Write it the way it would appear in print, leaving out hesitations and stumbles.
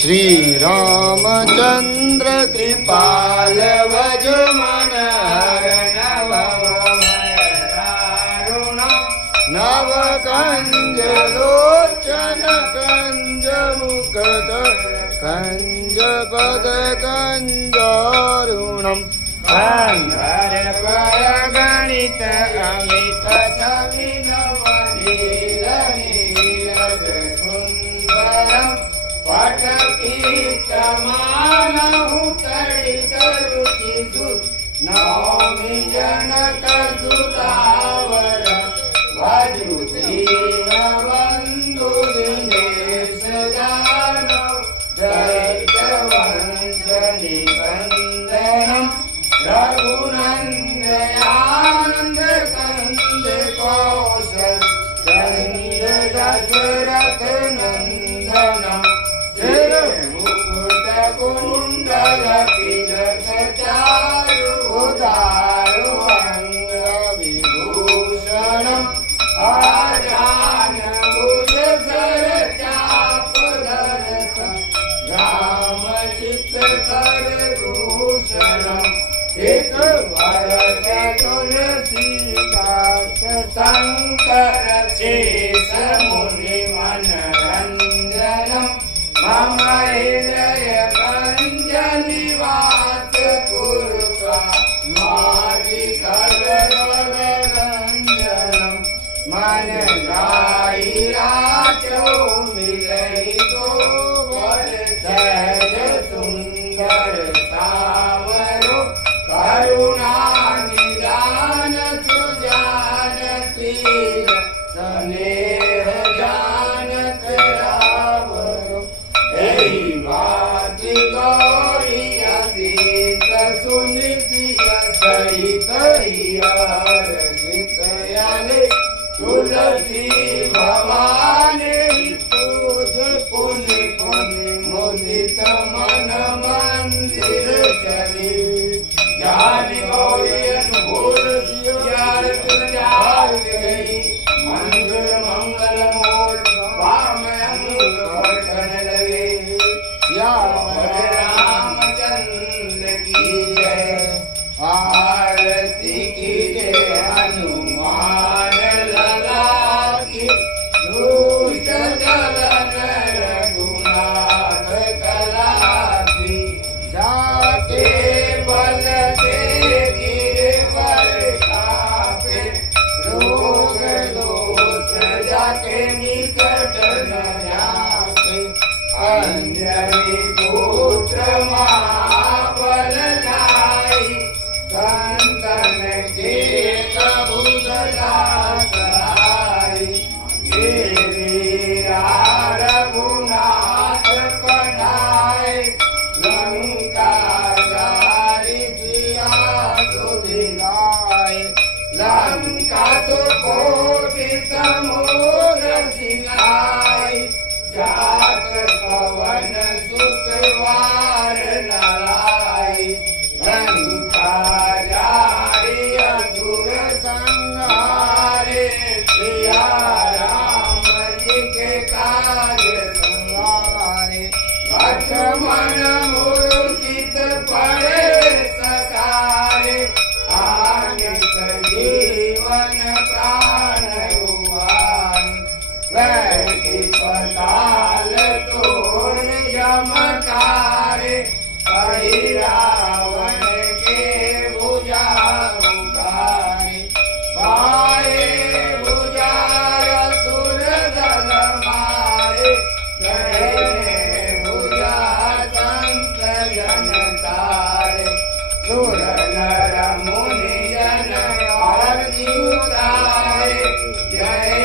श्री रामचंद्र कृपाल भज मन हरण नव कंज लोचन कंज मुखद कंज पद कंजारुणम कंधर पर गणित अमित छवि नवनील नीरज सुंदरम पटकीतमानहु तडित रुचि सुत नौमि जनक सुतावर भजु दीनबंधु दिनेश दानव दैत्यवंश निबंधनम रघुनंदयानंद कंद कौशल चंद दशरथ नंदनम कुंडल तिलक चारु उदारु अंग विभूषणम आजान भुज सर चाप दरस राम चित कर भूषणम एक भरत तुलसी दास शंकर शेष मुनि मनरंजनम मम हृदय कंज निवास कुरुका माधि रंजनम मन गाई राचो मिलई तो वर सहज सुंदर सावरो करुणा निदान सुजान शील स्नेह जानत रावरो बाती गौरी अतीत सुनिशिय सहित हर्षित याले तुलसी भवानी पूज पुनि पुनि मुदित मन मंदिर चली जान गौरी अनूर यार तुझार गई मंगल मंगल मोर वाम अंग वर्तन लगे रामचंद्र की जय आरती की जय हनुमान लला की दुष्ट दलन रघुनाथ कला की जाके बल से गिरवर कापे रोग दोष जाके निकट न जाके अंजनी पुत्र महाबल जाई संतन के कबू सदा सहाय रघुनाथ पढ़ाए लंका जारी सिया सुधिलाए लंका तो कोटि समुद्र सिंगाई जात पवन सुतवार नलाई लंका जारी असुर संहारे सिया राम जी के काज संवारे लक्ष्मण मूर्छित पड़े सकारे आने जीवन प्राण हुआन वैदि पताल तोड़ यमकारे हरि रावण के भुजा उतारे पाए भुजा असुर दल मारे गए भुजा संत जन तारे सुर नर मुनि जन आरती उतारे जय